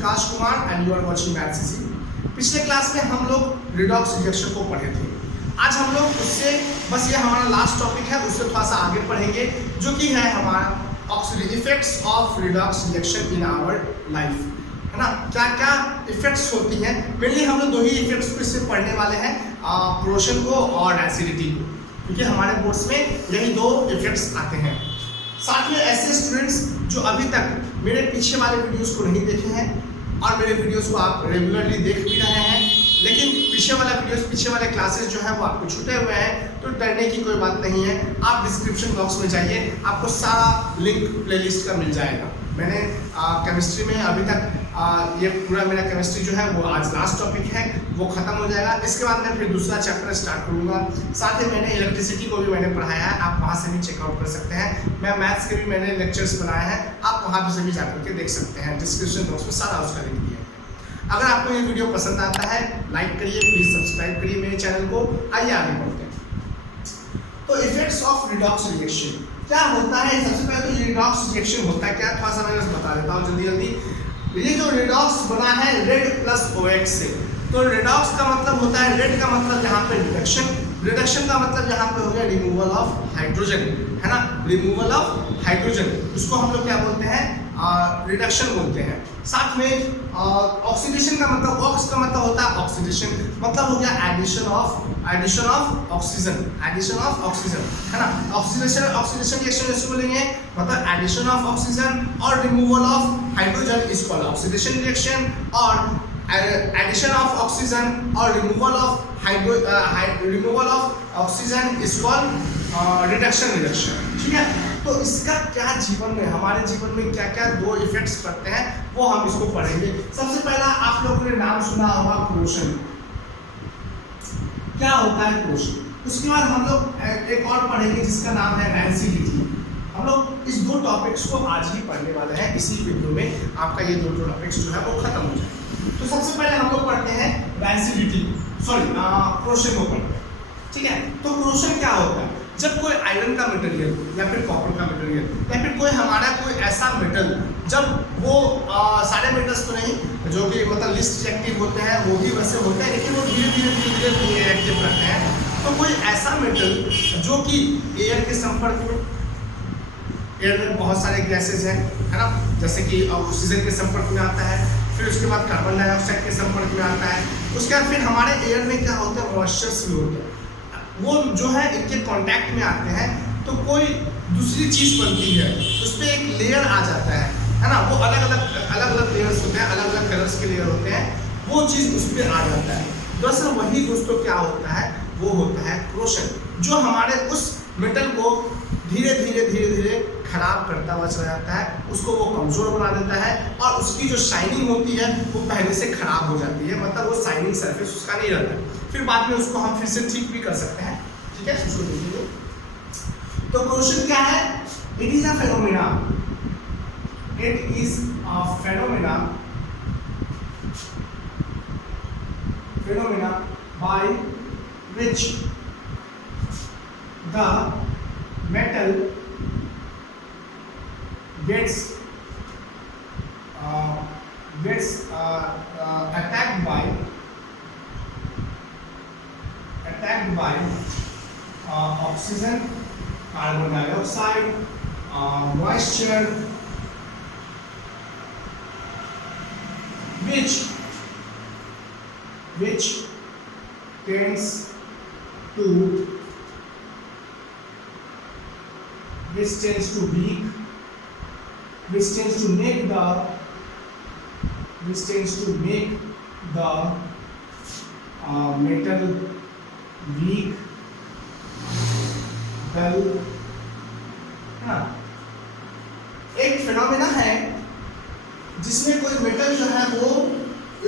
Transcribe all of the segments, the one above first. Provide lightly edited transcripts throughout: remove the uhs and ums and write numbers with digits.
Vikas Kumar and you are watching maths easy. पिछले class में हम लोग रिडॉक्स रिएक्शन को पढ़े थे। आज हम लोग उससे बस ये हमारा लास्ट टॉपिक है, उससे थोड़ा सा आगे पढ़ेंगे जो कि है हमारा oxidative effects of redox reaction in our life, है ना। क्या क्या इफेक्ट्स होती हैं, मेनली हम लोग दो ही इफेक्ट्स को इससे पढ़ने वाले हैं, क्रोशन को और एसिडिटी को, क्योंकि हमारे बोर्ड्स में यही दो इफेक्ट्स आते हैं। साथ में ऐसे स्टूडेंट्स जो अभी तक मेरे पीछे वाले वीडियोस को नहीं देखे हैं और मेरे वीडियोस को आप रेगुलरली देख भी रहे हैं, लेकिन पीछे वाले क्लासेस जो है वो आपको छूटे हुए हैं, तो डरने की कोई बात नहीं है। आप डिस्क्रिप्शन बॉक्स में जाइए, आपको सारा लिंक प्लेलिस्ट का मिल जाएगा। मैंने केमिस्ट्री में अभी तक ये पूरा मेरा केमिस्ट्री जो है वो आज लास्ट टॉपिक है, वो ख़त्म हो जाएगा। इसके बाद मैं फिर दूसरा चैप्टर स्टार्ट करूँगा। साथ ही मैंने इलेक्ट्रिसिटी को भी मैंने पढ़ाया है, आप वहाँ से भी चेकआउट कर सकते हैं। मैं मैथ्स के भी मैंने लेक्चर्स बनाए हैं, आप वहाँ से भी जाकर के देख सकते हैं। डिस्क्रिप्शन बॉक्स में सारा उसका लिंक दिया है। अगर आपको ये वीडियो पसंद आता है लाइक करिए, प्लीज़ सब्सक्राइब करिए मेरे चैनल को। आइए आगे बढ़ते हैं। तो इफेक्ट्स ऑफ रिडॉक्स रिएक्शन क्या होता है। सबसे पहले तो रिडॉक्स रिएक्शन होता है क्या, थोड़ा सा मैं बता देता हूँ जल्दी। ये जो रिडॉक्स बना है रेड प्लस OX से, तो रिडॉक्स का मतलब होता है, रेड का मतलब यहाँ पे रिडक्शन, रिडक्शन का मतलब यहाँ पे हो गया रिमूवल ऑफ हाइड्रोजन, है ना, रिमूवल ऑफ हाइड्रोजन। उसको हम लोग क्या बोलते हैं, रिडक्शन बोलते हैं। साथ में ऑक्सीडेशन का मतलब, ऑक्स का मतलब होता है ऑक्सीडेशन, मतलब हो गया एडिशन ऑफ ऑक्सीजन, है ना। ऑक्सीडेशन रिएक्शन जैसे बोलेंगे मतलब एडिशन ऑफ ऑक्सीजन, और removal of hydrogen is called oxidation reaction, और एडिशन ऑफ ऑक्सीजन और removal of oxygen is called reduction reaction, ठीक है। तो इसका क्या जीवन में, हमारे जीवन में क्या क्या दो इफेक्ट्स पड़ते हैं वो हम इसको पढ़ेंगे। सबसे पहला आप लोगों ने नाम सुना होगा क्रोशन। क्या होता है क्रोशन? उसके बाद हम लोग एक और पढ़ेंगे जिसका नाम है रैंसिडिटी। हम लोग इस दो टॉपिक्स को आज ही पढ़ने वाले हैं, इसी वीडियो में आपका ये दो टॉपिक्स जो है वो खत्म हो जाए। तो सबसे पहले हम लोग पढ़ते हैं रैंसिडिटी, क्रोशन को पढ़ते हैं, ठीक है। तो क्रोशन क्या होता है? जब कोई आयरन का मटेरियल या फिर कॉपर का मटेरियल या फिर कोई हमारा कोई ऐसा मेटल, जब वो सारे मेटल्स तो नहीं जो कि मतलब लिस्ट रिएक्टिव होते हैं, वो भी वैसे होते हैं, लेकिन वो धीरे धीरे रिएक्टिव रहते हैं। तो कोई ऐसा मेटल जो कि एयर के संपर्क में, एयर में बहुत सारे गैसेज हैं, है ना, जैसे कि ऑक्सीजन के संपर्क में आता है, फिर उसके बाद कार्बन डाइऑक्साइड के संपर्क में आता है, उसके बाद फिर हमारे एयर में क्या होता है, मॉइस्चर्स भी होते हैं। वो जो है इनके कांटेक्ट में आते हैं तो कोई दूसरी चीज़ बनती है, उस पर एक लेयर आ जाता है ना। वो अलग अलग लेयर्स होते हैं, अलग अलग कलर्स के लेयर होते हैं, वो चीज़ उस पर आ जाता है। दरअसल वही दोस्तों क्या होता है, वो होता है क्रोशन, जो हमारे उस मेटल को धीरे धीरे खराब करता हुआ चला जाता है, उसको वो कमज़ोर बना देता है, और उसकी जो शाइनिंग होती है वो पहले से खराब हो जाती है, मतलब वो शाइनिंग सरफेस उसका नहीं रहता। फिर बाद में उसको हम फिर से ठीक भी कर सकते हैं, ठीक है। उसको देखिए, तो क्रोशन क्या है? It is a phenomena, it is a phenomena by which the metal gets attacked by oxygen, carbon dioxide, moisture, which tends to weak, which tends to make the metal weak, dull, हाँ। एक phenomena है जिसमें कोई metal जो है वो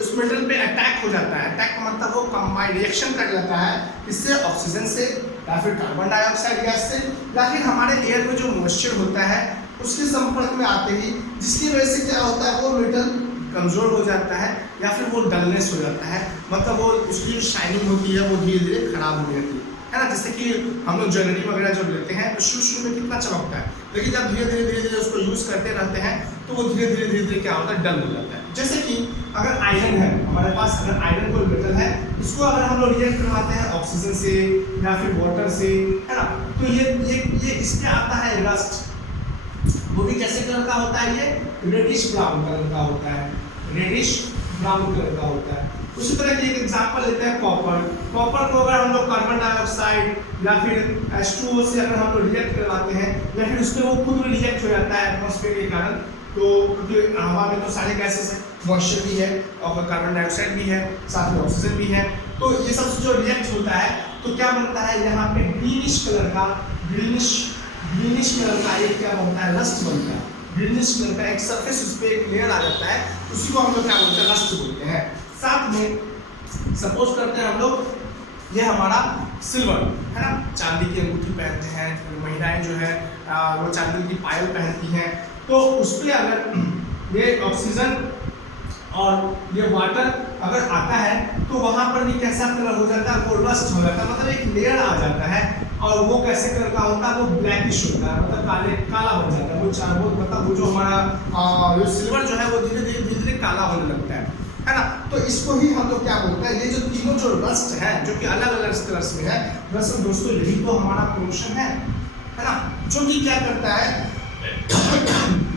उस metal पे अटैक हो जाता है। अटैक का मतलब वो कंबाइन रिएक्शन कर जाता है, इससे ऑक्सीजन से या फिर कार्बन डाइऑक्साइड गैस से, या फिर हमारे एयर में जो मॉइस्चर होता है उसके संपर्क में आते ही, जिसकी वजह से क्या होता है, वो मेटल कमज़ोर हो जाता है या फिर वो डलनेस हो जाता है, मतलब वो उसकी जो शाइनिंग होती है वो धीरे धीरे खराब हो जाती है ना। जैसे कि हम लोग ज्वेलरी वगैरह जब लेते हैं तो शुरू में कितना चमकता है, लेकिन जब धीरे धीरे उसको यूज़ करते रहते हैं तो वो धीरे धीरे धीरे धीरे क्या होता है, डल हो जाता है। जैसे कि अगर आयरन है हमारे पास, अगर आयरन कोई मेटल है, इसको अगर हम लोग रिएक्ट करवाते हैं ऑक्सीजन से या फिर वाटर से, है ना, तो ये इसमें आता है रस्ट। वो भी कैसे कलर का होता है, ये रेडिश ब्राउन कलर का होता है, रेडिश ब्राउन कलर का होता है। उसी तरह की एक एग्जांपल लेते हैं कॉपर। कॉपर को अगर हम लोग कार्बन डाइऑक्साइड या फिर H2O से अगर हम लोग रिएक्ट करवाते हैं या फिर उसमें वो खुद रिएक्ट हो जाता है एटमॉस्फेयर के कारण, तो क्योंकि हवा में तो सारे गैसेस है, मॉइस्चर भी है और कार्बन डाइऑक्साइड भी है, साथ में ऑक्सीजन भी है, तो ये सब जो रिएक्ट होता है तो क्या बनता है, यहाँ पे ग्रीनिश कलर का एक क्या बनता है, रस्ट बनता है। ग्रीनिश कलर का एक सरफेस, उस पर एक लेयर आ जाता है, उसी को हम लोग क्या बोलते हैं, रस्ट बोलते हैं। साथ में सपोज करते हैं हम लोग ये हमारा सिल्वर है ना, चांदी की अंगूठी पहनते हैं, महिलाएं जो है वो चांदी की पायल पहनती हैं, तो उस पर अगर ये ऑक्सीजन और ये वाटर अगर आता है तो वहां पर भी कैसा कलर हो जाता है, वो रस्ट हो जाता है, मतलब एक लेयर आ जाता है। और वो कैसे कलर का होता है, वो ब्लैकिश होता है, मतलब काला बन जाता है वो मतलब वो जो हमारा जो सिल्वर जो है वो धीरे धीरे काला होने लगता है ना। तो इसको ही हम लोग क्या बोलते हैं, ये जो तीनों जो रस्ट है जो कि अलग अलग कलर्स में है, दरअसल दोस्तों यही तो हमारा पोल्यूशन है ना, जो कि क्या करता है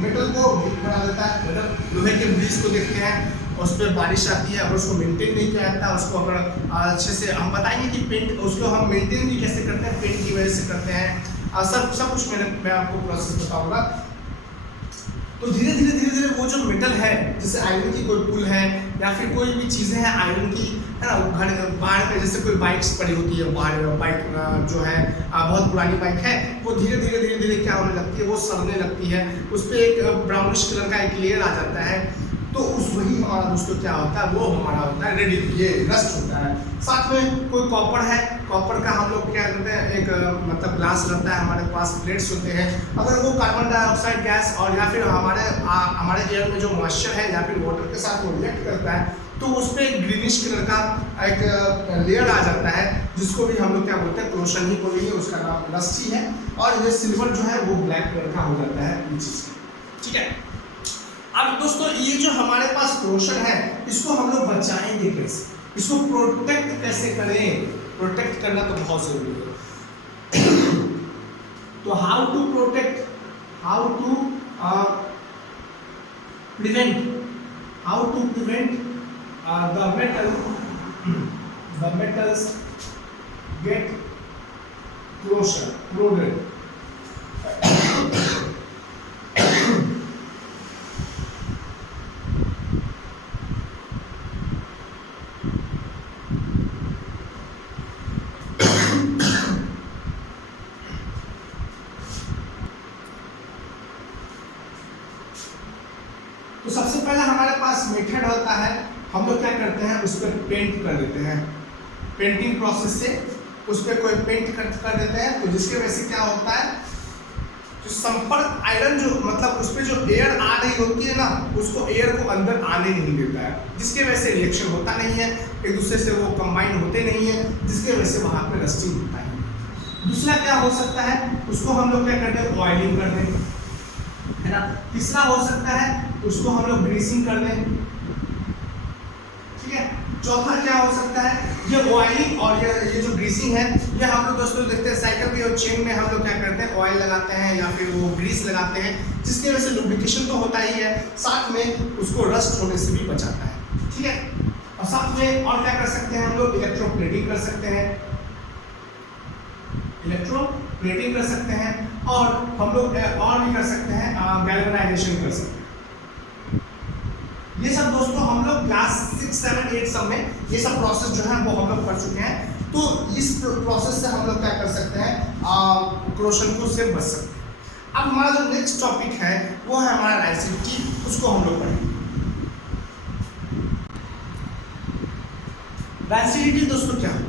मेटल को बना देता है। मेटल लोहे के ब्रिज को देखते हैं, उस पर बारिश आती है, अगर उसको मेंटेन नहीं किया जाता, उसको अगर अच्छे से हम बताएंगे कि पेंट उसको हम मेंटेन भी कैसे करते हैं, पेंट की वजह से करते हैं, सब कुछ मैं आपको प्रोसेस बताऊंगा। तो धीरे धीरे वो जो मेटल है, जैसे आयरन की कोई पुल है या फिर कोई भी चीज़ें हैं आयरन की, है ना, घर बाहर पे जैसे कोई बाइक्स पड़ी होती है, बाहर बाइक जो है बहुत पुरानी बाइक है, वो धीरे धीरे क्या होने लगती है, वो सड़ने लगती है, उस पर एक ब्राउनिश कलर का एक लेयर आ जाता है, तो उस वही हमारा दोस्तों क्या होता है, वो हमारा होता है रेडी, ये रस्ट होता है। साथ में कोई कॉपर है, कॉपर का हम लोग क्या करते हैं, एक मतलब ग्लास रहता है हमारे पास, प्लेट्स होते हैं, अगर वो कार्बन डाइऑक्साइड गैस और या फिर हमारे एयर में जो मॉइस्चर है या फिर वाटर के साथ वो रिएक्ट करता है, तो उस पर एक ग्रीनिश कलर का एक लेयर आ जाता है, जिसको भी हम लोग क्या बोलते हैं, क्लोशन ही बोलेंगे, उसका नाम रस्ट ही है। और ये सिल्वर जो है वो ब्लैक कलर का हो जाता है नीचे से, ठीक है। अब दोस्तों ये जो हमारे पास क्लोशन है, इसको हम लोग बचाएंगे कैसे, इसको प्रोटेक्ट कैसे करें, प्रोटेक्ट करना तो बहुत जरूरी है। तो how to protect, how to prevent the metals get corroded. तो सबसे पहले हमारे पास मेथड होता है, हम लोग क्या करते हैं, उस पर पेंट कर देते हैं, पेंटिंग प्रोसेस से उस पर कोई पेंट कर देते हैं, तो जिसके वजह से क्या होता है, जो संपर्क आयरन जो मतलब उस पर जो एयर आ रही होती है ना, उसको एयर को अंदर आने नहीं देता है, जिसके वजह से रिएक्शन होता नहीं है, एक दूसरे से वो कंबाइन होते नहीं है, जिसके वजह से वहाँ पे रस्टिंग होता है। दूसरा क्या हो सकता है, उसको हम लोग क्या करते हैं, ऑयलिंग कर दें, है ना। तीसरा हो सकता है उसको हम लोग ग्रीसिंग कर दें, ठीक है। चौथा क्या हो सकता है, ये ऑयलिंग और ये जो ग्रीसिंग है, ये हम लोग दोस्तों देखते हैं साइकिल की और चेन में हम लोग क्या करते हैं, ऑयल लगाते हैं या फिर वो ग्रीस लगाते हैं, जिसकी वजह से लुब्रिकेशन तो होता ही है, साथ में उसको रस्ट होने से भी बचाता है, ठीक है। और साथ में और क्या कर सकते हैं हम लोग, इलेक्ट्रोप्लेटिंग कर सकते हैं, इलेक्ट्रोप्लेटिंग कर सकते हैं, और हम लोग और भी कर सकते हैं, गैल्वेनाइजेशन कर सकते हैं। ये सब दोस्तों हम लोग क्लास 6, 7, 8 सब में ये सब प्रोसेस जो है वो हम लोग पढ़ चुके हैं। तो इस प्रोसेस से हम लोग क्या कर सकते हैं, क्रोशन को से बच सकते हैं। अब हमारा जो नेक्स्ट टॉपिक है वो है हमारा एसिडिटी, उसको हम लोग पढ़ेंगे। एसिडिटी दोस्तों क्या है,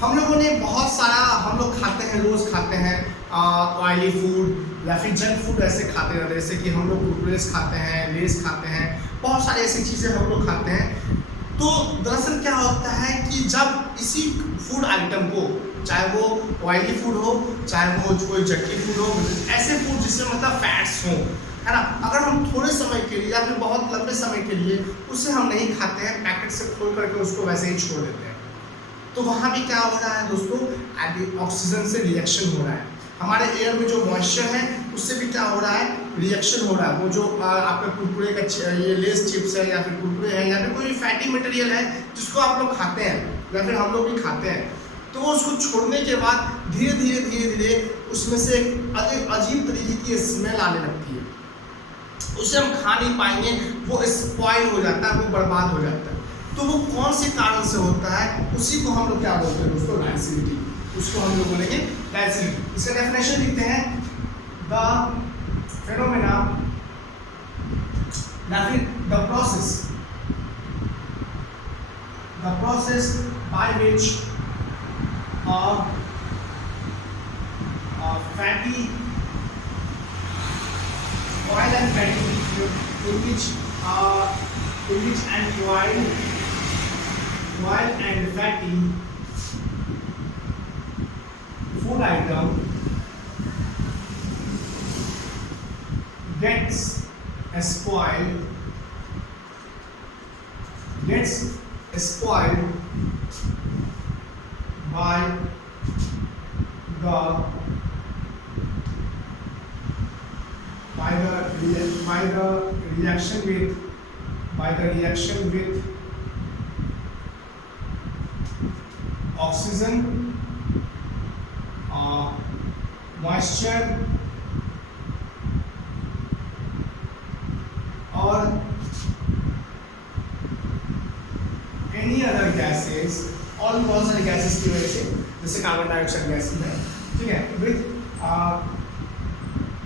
हम लोगों ने बहुत सारा हम लोग खाते हैं, रोज खाते हैं ऑयली फूड या फिर जंक फूड ऐसे खाते हैं, जैसे कि हम लोग कुरकुरेस खाते हैं, लेस खाते हैं, बहुत सारी ऐसी चीज़ें हम लोग खाते हैं। तो दरअसल क्या होता है कि जब इसी फूड आइटम को, चाहे वो ऑयली फूड हो, चाहे वो कोई जंकी फूड हो, ऐसे फूड जिसमें मतलब फैट्स हो, है ना। अगर हम थोड़े समय के लिए या फिर बहुत लंबे समय के लिए उसे हम नहीं खाते हैं, पैकेट से खोल करके उसको वैसे ही छोड़ देते हैं, तो वहाँ भी क्या हो रहा है दोस्तों, ऑक्सीजन से रिएक्शन हो रहा है। हमारे एयर में जो मॉइस्चर है उससे भी क्या हो रहा है, रिएक्शन हो रहा है। वो जो आपका कुरकुरे का ये लेस चिप्स है या फिर कुरकुरे है या फिर कोई फैटी मटेरियल है जिसको आप लोग खाते हैं या फिर हम लोग भी खाते हैं, तो वो उसको छोड़ने के बाद धीरे धीरे उसमें से एक अजीब तरीके की स्मेल आने लगती है, उसे हम खा नहीं पाएंगे, वो स्पॉइल हो जाता है, वो बर्बाद हो जाता है। तो वो कौन से कारण से होता है, उसी को हम लोग क्या बोलते हैं दोस्तों, रैंसिडिटी। उसको हम लोग बोलेंगे रैंसिडिटी। इसका डेफिनेशन लिखते हैं, द फेनोमेना या फिर the process by which fatty oil and fatty in which and oil and fatty food item gets spoiled by the reaction with oxygen, moisture or any other gases, और बहुत सारे gases की वजह से, जैसे carbon dioxide gas है, ठीक है, विथ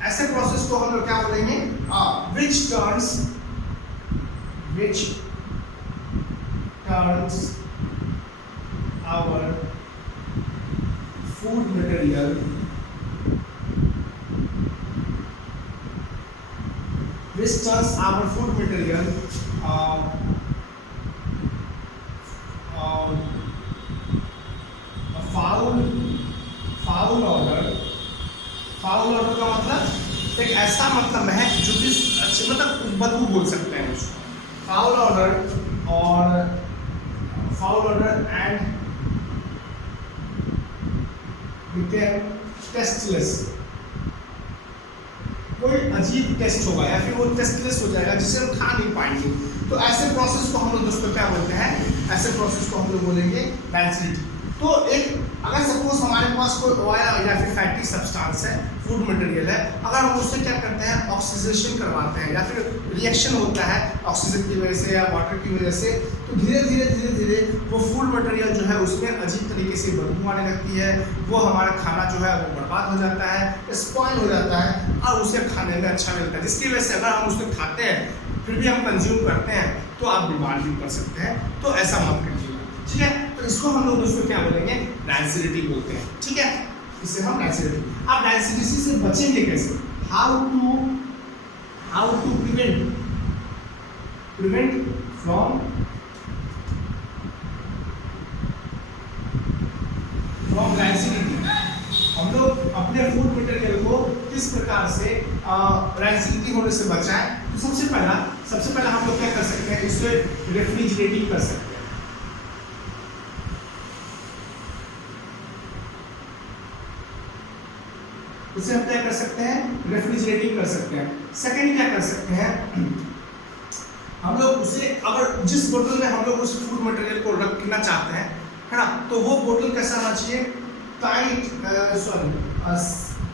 ऐसे प्रोसेस को हम लोग क्या बोलेंगे, which turns our food material foul order का मतलब एक ऐसा मतलब है जो कि अच्छे मतलब बदबू बोल सकते हैं उसको, फाउल ऑर्डर एंड टेस्टलेस, कोई अजीब टेस्ट होगा या फिर वो टेस्टलेस हो जाएगा जिसे हम खा नहीं पाएंगे। तो ऐसे प्रोसेस को हम लोग दोस्तों क्या बोलते हैं, ऐसे प्रोसेस को हम लोग बोलेंगे रैंसिडिटी। तो एक अगर सपोज हमारे पास कोई ऑयल या फिर फैटी सब्सटेंस है, फूड मटेरियल है, अगर हम उससे क्या करते हैं, ऑक्सीडेशन करवाते हैं या फिर रिएक्शन होता है ऑक्सीजन की वजह से या वाटर की वजह से, तो धीरे धीरे वो फूड मटेरियल जो है उसमें अजीब तरीके से बदबू आने लगती है, वो हमारा खाना जो है वो बर्बाद हो जाता है, स्पॉइल हो जाता है और उसे खाने में अच्छा नहीं लगता है, जिसकी वजह से अगर हम उसे खाते हैं फिर भी हम कंज्यूम करते हैं तो आप बीमार भी पड़ सकते हैं। तो ऐसा मत करिएगा, ठीक है। तो इसको हम लोग दोस्तों क्या बोलेंगे, रैंसिडिटी बोलते हैं, ठीक है। इससे हम रैंसिडिटी, अब रैंसिडिटी से बचेंगे कैसे, how to prevent from rancidity. हम लोग अपने फूड मटेरियल को किस प्रकार से रैंसिडिटी होने से बचाएं। तो सबसे पहला हम लोग क्या कर सकते हैं, इसे रेफ्रिजरेटिंग कर सकते हैं। इसे हम क्या कर सकते हैं, रेफ्रिजरेटिंग कर सकते हैं। सेकंड क्या कर सकते हैं, हम लोग उसे अगर जिस बोतल में हम लोग उस फूड मटेरियल को रखना चाहते हैं, है ना, तो वो बोतल कैसा होना चाहिए,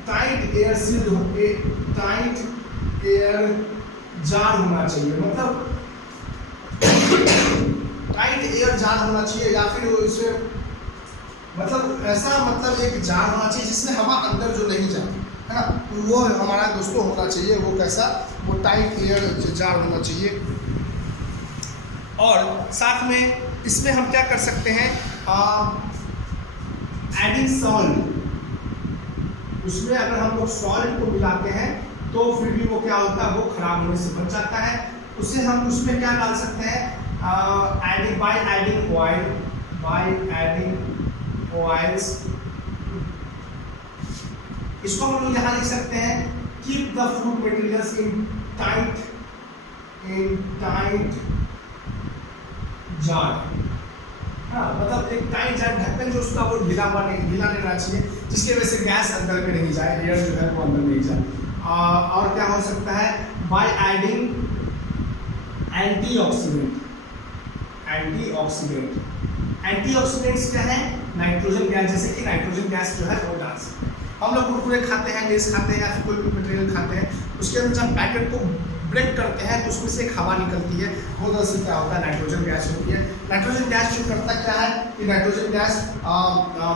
टाइट एयर सील्ड होके, टाइट एयर जार होना चाहिए, मतलब टाइट एयर जार होना चाहिए या फिर इसमें मतलब ऐसा मतलब एक जार होना चाहिए जिसमें हवा अंदर जो नहीं जाए, है ना, वो हमारा दोस्तों होना चाहिए। वो कैसा, वो टाइट एयर जार होना चाहिए। और साथ में इसमें हम क्या कर सकते हैं, एडिंग सॉल्ट, उसमें अगर हम लोग सॉल्ट को मिलाते हैं तो फिर भी वो क्या होता है, वो खराब होने से बच जाता है। उसे हम उसमें क्या डाल सकते हैं, ऑयल्स, इसको हम लोग यहाँ लिख सकते हैं, keep the food materials in tight jar. हाँ, मतलब एक टाइट जार ढक्कन जो उसका वो ढीला रहना चाहिए, जिसकी वजह से गैस अंदर में नहीं जाए, एयर जो है वो अंदर नहीं जाए। और क्या हो सकता है, बाय एडिंग एंटीऑक्सीडेंट्स क्या है, नाइट्रोजन गैस, जैसे कि नाइट्रोजन गैस जो है वो डाल सकते हैं। हम लोग कुरकुरे खाते हैं, लेस खाते हैं या फिर कोई भी मटेरियल खाते हैं, उसके अंदर जब पैकेट को ब्रेक करते हैं तो उसमें से एक हवा निकलती है, वो दर से क्या होता है, नाइट्रोजन गैस होती है। नाइट्रोजन गैस जो करता क्या है कि नाइट्रोजन गैस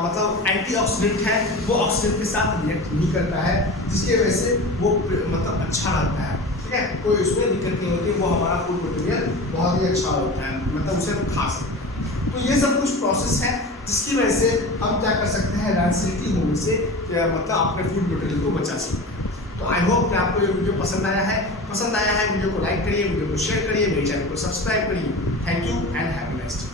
मतलब एंटीऑक्सीडेंट है, वो ऑक्सीजन के साथ रिएक्ट नहीं करता है, जिसकी वजह से वो मतलब अच्छा रहता है, ठीक है, कोई उसमें दिक्कत नहीं होती, वो हमारा फूड मटेरियल बहुत ही अच्छा होता है, मतलब उसे हम खा सकते हैं। तो ये सब कुछ प्रोसेस है जिसकी वजह से हम क्या कर सकते हैं, रैंसिडिटी होने से मतलब अपने फूड मटेरियल को बचा सकते हैं। तो आई होप कि आपको ये वीडियो पसंद आया है। वीडियो को लाइक करिए, वीडियो को शेयर करिए, मेरे चैनल को सब्सक्राइब करिए। Thank you and have a nice day.